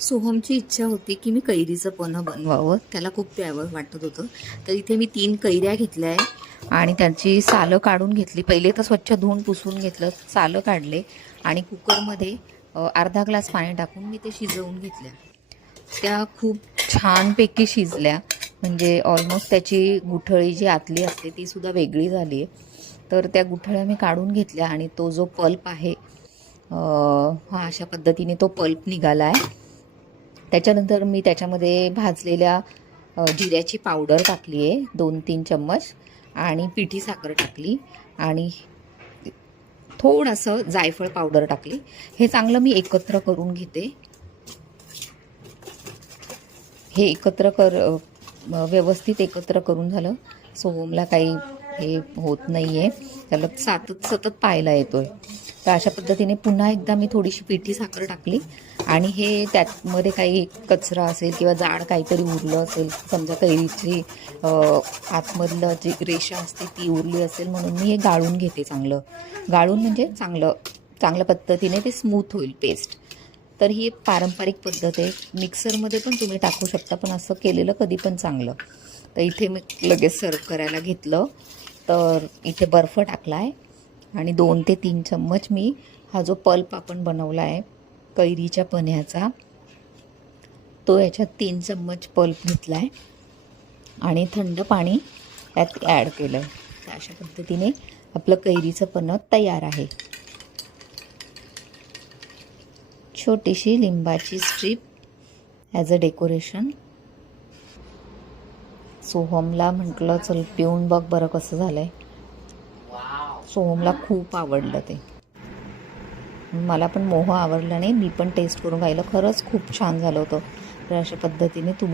सोहमची इच्छा होती की मी कैरीचं पन्हं बनवावं, त्याला खूप प्यावं वाटत होतं. तर इथे मी 3 कैऱ्या घेतल्या आहे आणि त्यांची सालं काढून घेतली. पहिले तर स्वच्छ धुवून पुसून घेतलं, सालं काढले आणि कुकरमध्ये अर्धा ग्लास पाणी टाकून मी ते शिजवून घेतल्या. त्या खूप छानपैकी शिजल्या, म्हणजे ऑलमोस्ट त्याची गुठळी जी आतली असते ती सुद्धा वेगळी झाली आहे. तर त्या गुठळ्या मी काढून घेतल्या आणि तो जो पल्प आहे, हा अशा पद्धतीने तो पल्प निघाला आहे. त्याच्यानंतर मी त्याच्यामध्ये भाजलेल्या जिऱ्याची पावडर टाकली आहे 2-3 चम्मच आणि पिठी साखर टाकली आणि थोडंसं जायफळ पावडर टाकली. हे चांगलं मी एकत्र करून घेते. हे व्यवस्थित एकत्र करून झालं. सोहमला काही हे होत नाही आहे, त्याला सतत पाहायला येतो आहे. तर अशा पद्धतीने पुन्हा एकदा मी थोडीशी पिठी साखर टाकली आणि हे त्यामध्ये काही कचरा असेल किंवा जाड काहीतरी उरलं असेल, समजा कैरीची आतमधलं जी रेषा असते ती उरली असेल, म्हणून मी हे गाळून घेते. गाळून म्हणजे चांगल्या पद्धतीने ते स्मूथ होईल पेस्ट. तर ही एक पारंपरिक पद्धत आहे. मिक्सरमध्ये पण तुम्ही टाकू शकता, पण असं केलेलं कधी पण चांगलं. तर इथे मी लगेच सर्व करायला घेतलं. तर इथे बर्फ टाकला आहे आणि 2 ते 3 चम्मच मी हा जो पल्प आपण बनवला आहे कैरीच्या पन्ह्याचा, तो याच्यात 3 चम्मच पल्प घेतला आहे आणि थंड पाणी यात ॲड केलं आहे. तर अशा पद्धतीने आपलं कैरीचं पन्हं तयार आहे. छोटीशी लिंबाची स्ट्रीप ॲज अ डेकोरेशन. सोहमला म्हटलं चल पिऊन बघ बरं कसं झालंय. सोहमला खूप आवडलं ते. मला पण मोह आवडला नाही, मी पण टेस्ट करून पाहिलं, खरंच खूप छान झालं होतं. तर अशा पद्धतीने तुम्ही